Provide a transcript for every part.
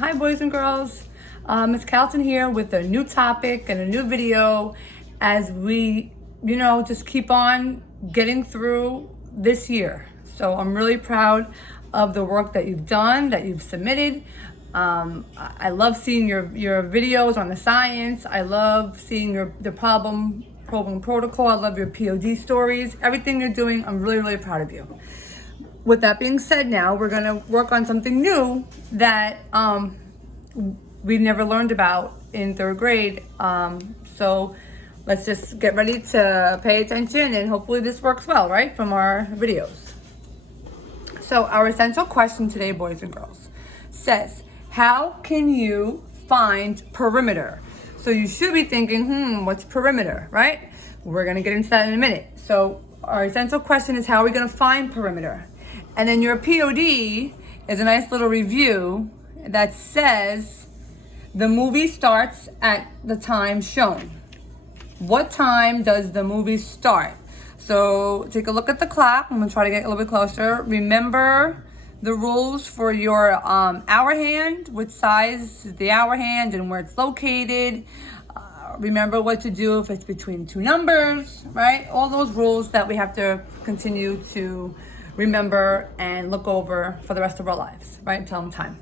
Hi boys and girls, Ms. Carlton here with a new topic and a new video as we, just keep on getting through this year. So I'm really proud of the work that you've done, that you've submitted. I love seeing your videos on the science. I love seeing the problem protocol. I love your POD stories. Everything you're doing, I'm really, really proud of you. With that being said, now we're going to work on something new that we've never learned about in third grade. So let's just get ready to pay attention and hopefully this works well, right, from our videos. So our essential question today, boys and girls, says, how can you find perimeter? So you should be thinking, what's perimeter, right? We're going to get into that in a minute. So our essential question is, how are we going to find perimeter? And then your POD is a nice little review that says the movie starts at the time shown. What time does the movie start? So take a look at the clock. I'm going to try to get a little bit closer. Remember the rules for your hour hand, which size is the hour hand and where it's located. Remember what to do if it's between two numbers, right? All those rules that we have to continue to remember and look over for the rest of our lives, right? Until time.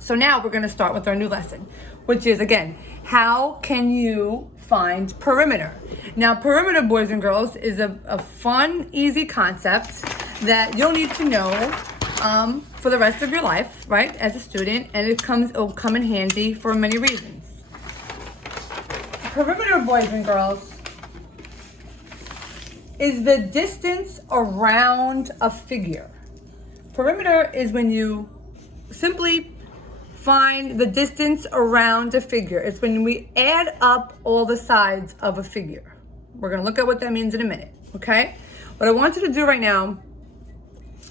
So now we're going to start with our new lesson, which is, again, how can you find perimeter? Now, perimeter, boys and girls, is a fun, easy concept that you'll need to know for the rest of your life, right, as a student, and it'll come in handy for many reasons. Perimeter, boys and girls, is the distance around a figure. Perimeter is when you simply find the distance around a figure. It's when we add up all the sides of a figure. We're going to look at what that means in a minute, okay? What I want you to do right now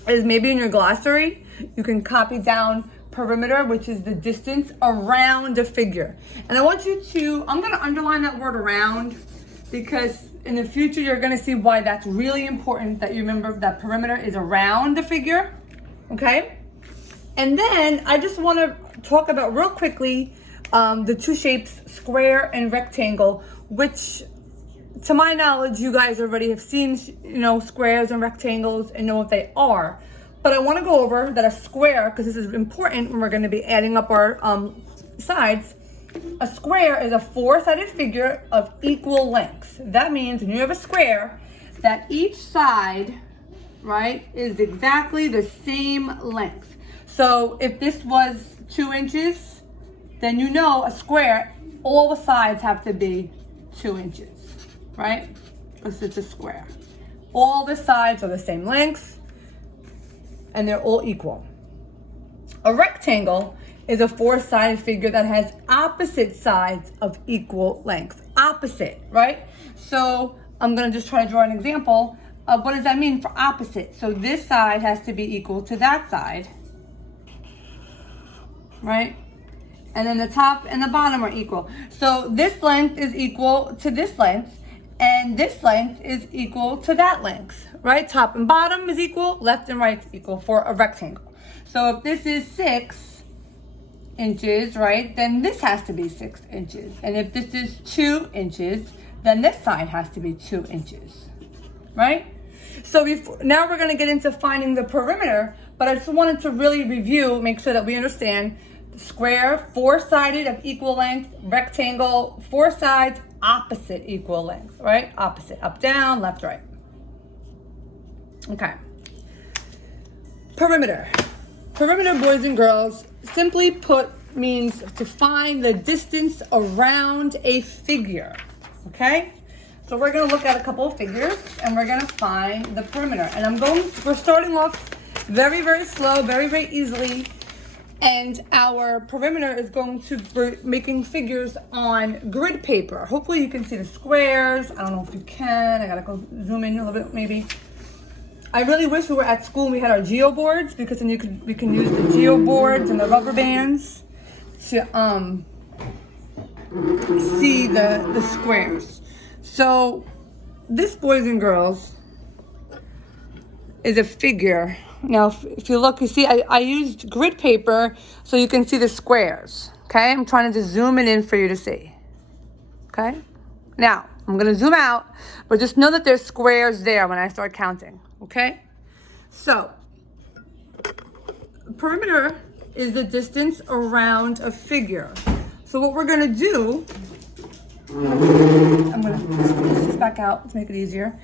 is maybe in your glossary, you can copy down perimeter, which is the distance around a figure. And I want you to, I'm going to underline that word around, because in the future, you're going to see why that's really important, that you remember that perimeter is around the figure, okay? And then I just want to talk about real quickly the two shapes, square and rectangle, which to my knowledge, you guys already have seen, squares and rectangles and know what they are. But I want to go over that a square, because this is important when we're going to be adding up our sides. A square is a four-sided figure of equal lengths. That means when you have a square, that each side, right, is exactly the same length. So if this was 2 inches, then a square, all the sides have to be 2 inches, right? Because it's a square. All the sides are the same length, and they're all equal. A rectangle is a four-sided figure that has opposite sides of equal length. Opposite, right? So I'm going to just try to draw an example of what does that mean for opposite. So this side has to be equal to that side, right? And then the top and the bottom are equal. So this length is equal to this length, and this length is equal to that length, right? Top and bottom is equal, left and right is equal for a rectangle. So if this is 6 inches, right, then this has to be 6 inches. And if this is 2 inches, then this side has to be 2 inches, right? So now we're going to get into finding the perimeter, but I just wanted to really review, make sure that we understand square, four-sided of equal length, rectangle, four sides, opposite equal length, right? Opposite, up, down, left, right. Okay. Perimeter. Perimeter, boys and girls, simply put, means to find the distance around a figure, okay? So we're going to look at a couple of figures, and we're going to find the perimeter. And we're starting off very, very slow, very, very easily. And our perimeter is going to be making figures on grid paper. Hopefully you can see the squares. I don't know if you can. I got to go zoom in a little bit, maybe. I really wish we were at school and we had our geo boards, because then we can use the geo boards and the rubber bands to see the squares. So this, boys and girls, is a figure Now, if you look, you see I used grid paper so you can see the squares, okay? I'm trying to just zoom it in for you to see, okay? Now, I'm gonna zoom out, but just know that there's squares there when I start counting, okay? So, perimeter is the distance around a figure. So what we're gonna do, I'm gonna push this back out to make it easier.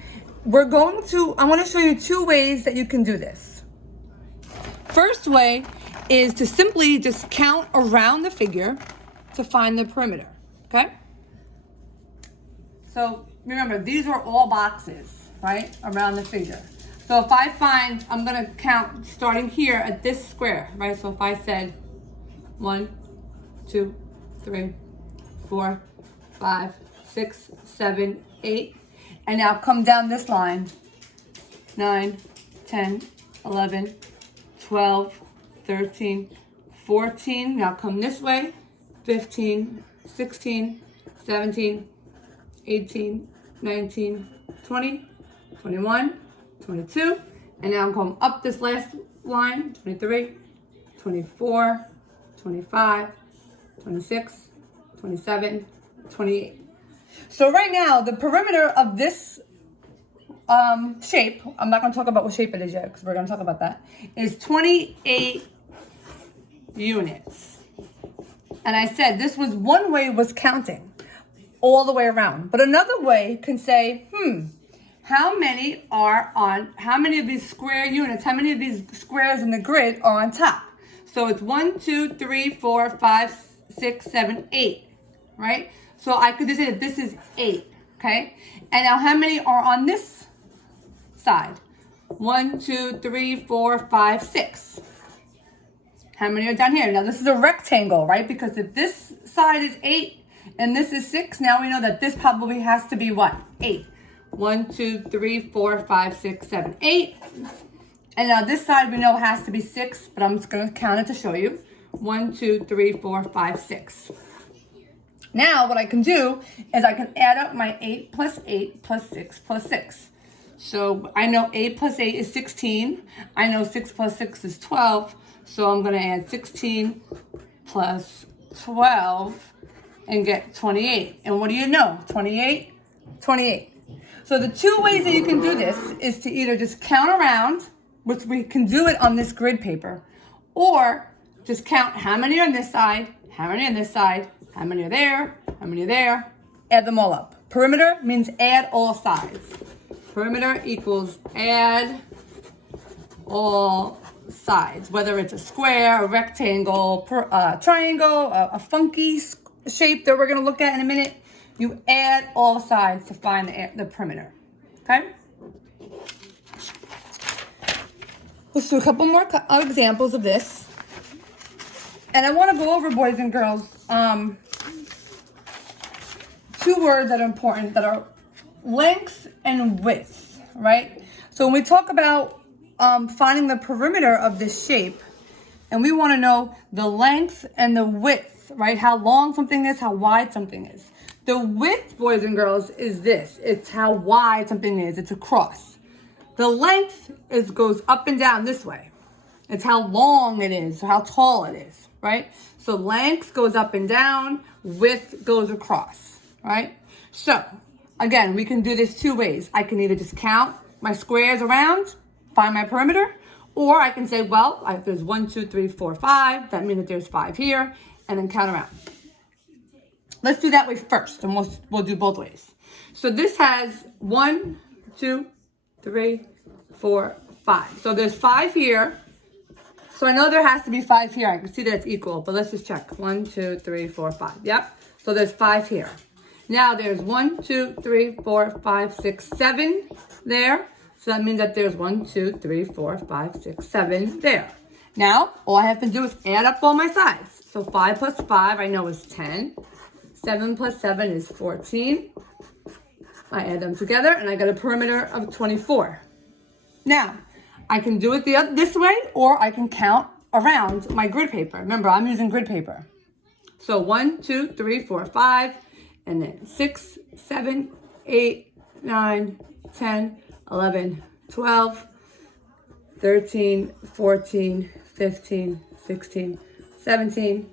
I wanna show you two ways that you can do this. First way is to simply just count around the figure to find the perimeter, okay? So remember, these are all boxes, right, around the figure. So if I'm gonna count starting here at this square, right? So if I said 1, 2, 3, 4, 5, 6, 7, 8, and now come down this line, 9, 10, 11, 12, 13, 14. Now come this way, 15, 16, 17, 18, 19, 20, 21, 22. And now I'm going up this last line, 23, 24, 25, 26, 27, 28. So right now, the perimeter of this shape, I'm not going to talk about what shape it is yet because we're going to talk about that, is 28 units. And I said this was one way was counting all the way around. But another way can say, how many of these square units, how many of these squares in the grid are on top? So it's 1, 2, 3, 4, 5, 6, 7, 8, right? So I could just say that this is 8, okay? And now how many are on this side? 1, 2, 3, 4, 5, 6. How many are down here? Now this is a rectangle, right? Because if this side is 8 and this is 6, now we know that this probably has to be what? 8. 1, 2, 3, 4, 5, 6, 7, 8. And now this side we know has to be 6, but I'm just going to count it to show you. 1, 2, 3, 4, 5, 6. Now what I can do is I can add up my 8 plus 8 plus 6 plus 6. So I know 8 plus 8 is 16. I know 6 plus 6 is 12. So I'm going to add 16 plus 12 and get 28. And what do you know? 28, 28. So the two ways that you can do this is to either just count around, which we can do it on this grid paper, or just count how many are on this side, how many on this side, how many are there, how many are there, add them all up. Perimeter means add all sides. Perimeter equals add all sides, whether it's a square, a rectangle, triangle, a funky shape that we're going to look at in a minute. You add all sides to find the perimeter, okay? Let's do a couple more examples of this. And I want to go over, boys and girls, two words that are important that are length and width, right? So when we talk about finding the perimeter of this shape, and we want to know the length and the width, right? How long something is, how wide something is. The width, boys and girls, is this. It's how wide something is. It's across. The length goes up and down this way. It's how long it is, how tall it is, right? So length goes up and down, width goes across, right? So again, we can do this two ways. I can either just count my squares around, find my perimeter, or I can say, well, if there's 1, 2, 3, 4, 5, that means that there's 5 here, and then count around. Let's do that way first, and we'll do both ways. So this has 1, 2, 3, 4, 5. So there's 5 here. So I know there has to be 5 here. I can see that it's equal, but let's just check. 1, 2, 3, 4, 5. Yep. So there's 5 here. Now there's 1, 2, 3, 4, 5, 6, 7 there. So that means that there's 1, 2, 3, 4, 5, 6, 7 there. Now, all I have to do is add up all my sides. So 5 plus 5 I know is 10. 7 plus 7 is 14. I add them together and I get a perimeter of 24. Now, I can do it this way, or I can count around my grid paper. Remember, I'm using grid paper. So 1, 2, 3, 4, 5, and then 6, 7, 8, 9, 10, 11, 12, 13, 14, 15, 16, 17,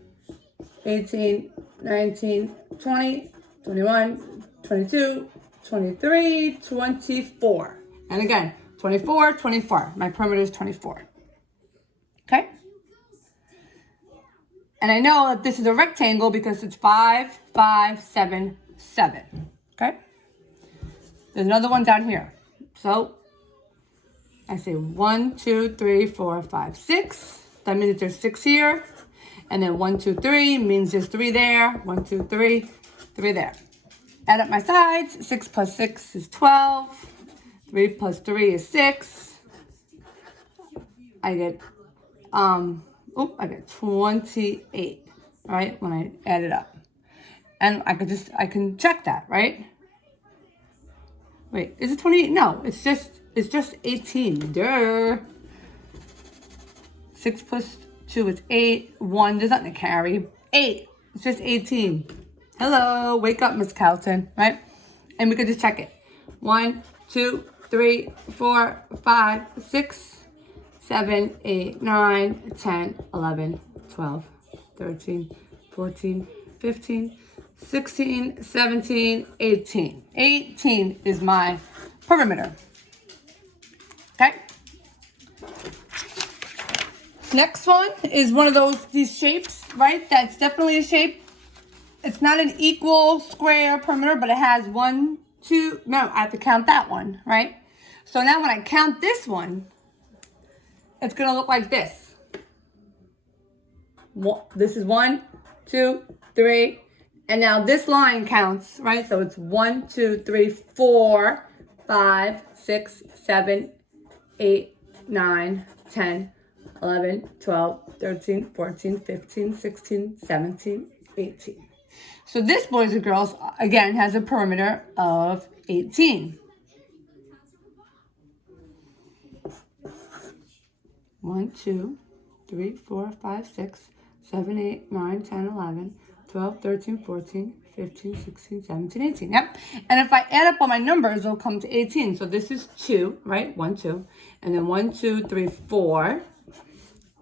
18, 19, 20, 21, 22, 23, 24. And again, 24, 24. My perimeter is 24. Okay? And I know that this is a rectangle because it's 5, 5, 7, 7. Okay? There's another one down here. So I say 1, 2, 3, 4, 5, 6. That means there's 6 here. And then 1, 2, 3 means there's 3 there. 1, 2, 3, 3 there. Add up my sides. 6 plus 6 is 12. 3 plus 3 is 6. I get I get 28, right? When I add it up. And I can check that, right? Wait, is it 28? No, it's just 18. Duh. 6 plus 2 is 8. 1, there's nothing to carry. 8, it's just 18. Hello, wake up, Miss Calton, right? And we could just check it. 1, 2, 3, 4, 5, 6, 7, 8, 9, 10, 11, 12, 13, 14, 15, 16, 17, 18. 18 is my perimeter. Okay? Next one is one of these shapes, right? That's definitely a shape. It's not an equal square perimeter, but it has 1, 2, no, I have to count that one, right? So now when I count this one, it's going to look like this. This is 1, 2, 3. And now this line counts, right? So it's 1, 2, 3, 4, 5, 6, 7, 8, 9, 10, 11, 12, 13, 14, 15, 16, 17, 18. So this, boys and girls, again, has a perimeter of 18. 1, 2, 3, 4, 5, 6, 7, 8, 9, 10, 11, 12, 13, 14, 15, 16, 17, 18. Yep. And if I add up all my numbers, it'll come to 18. So this is 2, right? 1, 2. And then 1, 2, 3, 4.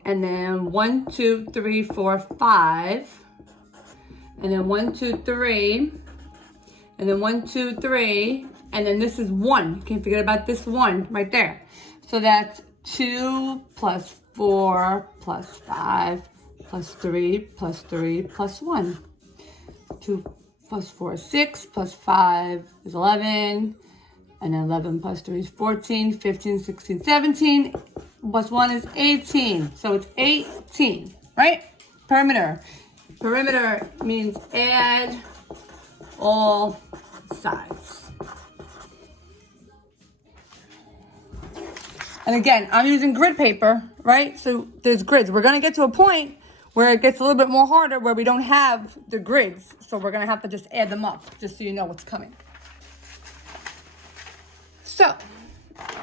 And then 1, 2, 3, 4, 5. And then 1, 2, 3. And then 1, 2, 3. And then this is 1. You can't forget about this 1 right there. So that's 2 plus 4 plus 5 plus 3 plus 3 plus 1. 2 plus 4 is 6 plus 5 is 11. And then 11 plus 3 is 14, 15, 16, 17. Plus 1 is 18. So it's 18, right? Perimeter. Perimeter means add all sides. And again, I'm using grid paper, right? So there's grids. We're going to get to a point where it gets a little bit more harder where we don't have the grids. So we're going to have to just add them up just so you know what's coming. So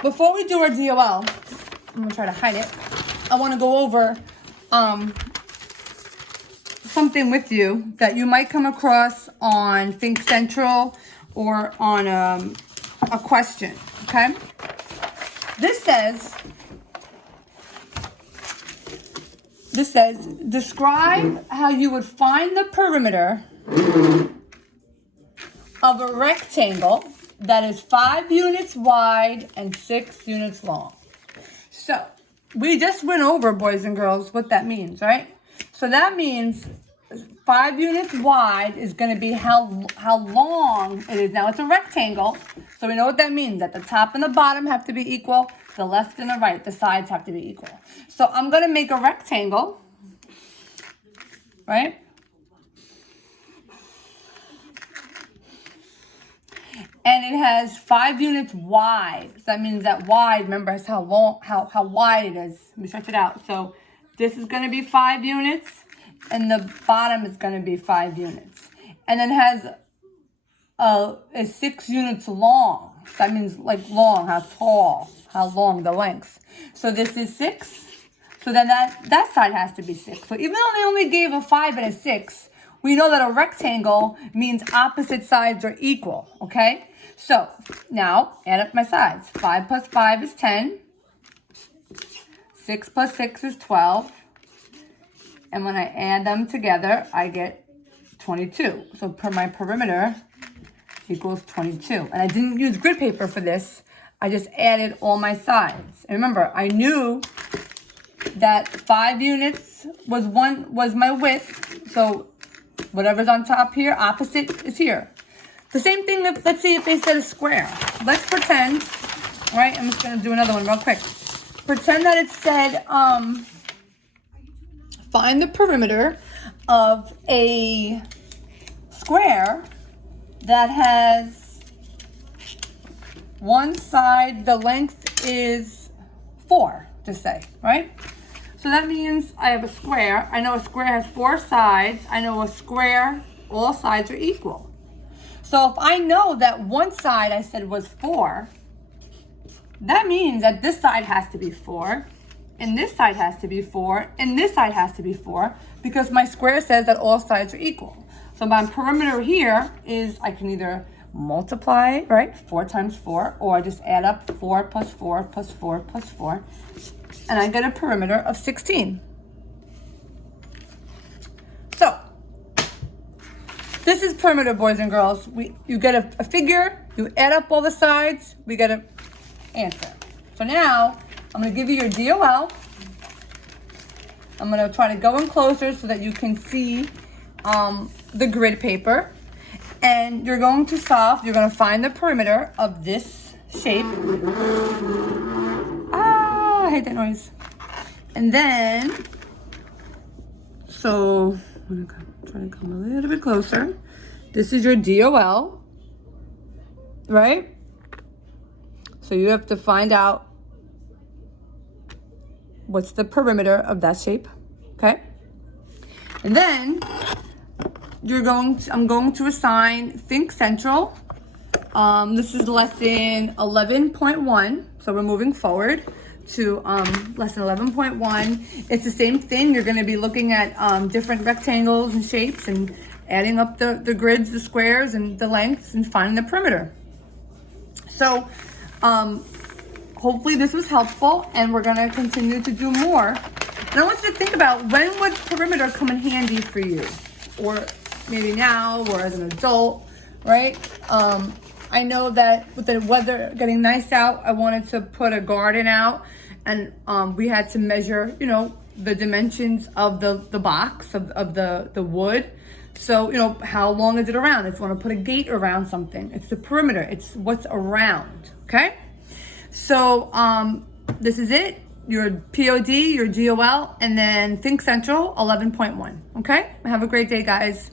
before we do our DOL, I'm going to try to hide it. I want to go over something with you that you might come across on Think Central or on a question, okay? This says, describe how you would find the perimeter of a rectangle that is 5 units wide and 6 units long. So we just went over, boys and girls, what that means, right? So that means 5 units wide is going to be how long it is. Now it's a rectangle, so we know what that means. That the top and the bottom have to be equal. The left and the right, the sides have to be equal. So I'm going to make a rectangle, right? And it has 5 units wide. So that means that wide, remember, is how long, how wide it is. Let me stretch it out. So this is going to be 5 units. And the bottom is going to be 5 units. And then it has is 6 units long. That means like long, how tall, how long, the length. So this is 6. So then that side has to be 6. So even though they only gave a 5 and a 6, we know that a rectangle means opposite sides are equal, okay? So now add up my sides. 5 plus 5 is 10. 6 plus 6 is 12. And when I add them together, I get 22. So my perimeter equals 22. And I didn't use grid paper for this. I just added all my sides. And remember, I knew that 5 units was my width. So whatever's on top here, opposite is here. The same thing, let's see if they said a square. Let's pretend, right? I'm just gonna do another one real quick. Pretend that it said, find the perimeter of a square that has one side, the length is 4, to say, right? So that means I have a square. I know a square has 4 sides. I know a square, all sides are equal. So if I know that one side I said was 4, that means that this side has to be 4, and this side has to be 4, and this side has to be 4, because my square says that all sides are equal. So my perimeter here is, I can either multiply, right, 4 times 4, or I just add up 4 plus 4 plus 4 plus 4, and I get a perimeter of 16. So, this is perimeter, boys and girls. You get a figure, you add up all the sides, we get an answer. So now, I'm going to give you your DOL. I'm going to try to go in closer so that you can see the grid paper. And you're going to solve, you're going to find the perimeter of this shape. Ah, I hate that noise. And then, so I'm going to try to come a little bit closer. This is your DOL, right? So you have to find out what's the perimeter of that shape, okay? And then I'm going to assign Think Central. This is lesson 11.1, so we're moving forward to lesson 11.1. It's the same thing. You're going to be looking at different rectangles and shapes and adding up the grids, the squares, and the lengths, and finding the perimeter. So hopefully this was helpful, and we're going to continue to do more. And I want you to think about, when would perimeter come in handy for you? Or maybe now, or as an adult, right? I know that with the weather getting nice out, I wanted to put a garden out, and we had to measure, the dimensions of the box, of the wood. So, how long is it around? If you want to put a gate around something, it's the perimeter. It's what's around, okay? So, this is it. Your POD, your DOL, and then Think Central 11.1, okay? Have a great day, guys.